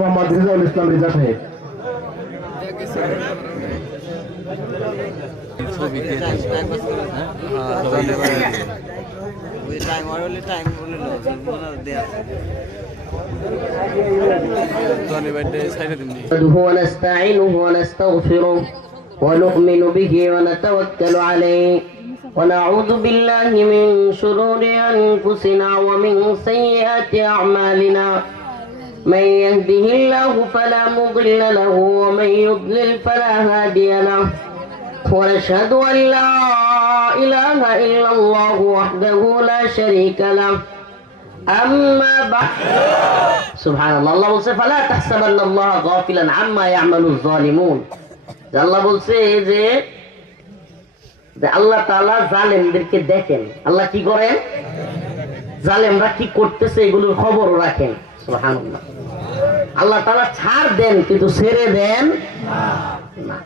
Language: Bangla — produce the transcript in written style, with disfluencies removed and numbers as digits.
মোহাম্মদ রিজাউল ইসলাম রিজা সাহেব। ونستعينه ونستغفره ونؤمن به ونتوكل عليه ونعوذ بالله من شرور أنفسنا ومن سيئات أعمالنا من يهده الله فلا مضل له ومن يضلل فلا هادي له ونشهد أن لا إله إلا الله وحده لا شريك له أما بعد سبحان الله الله বলছে فلا تحسبن الله غافلا عما يعمل الظالمون আল্লাহ বলছে যে আল্লাহ তাআলা জালেমদেরকে দেখেন। আল্লাহ কি করেন? জালেমরা কি করতেছে এগুলোর খবর রাখেন। সুবহানাল্লাহ। আল্লাহ তাআলা ছাড় দেন কিন্তু ছেড়ে দেন না।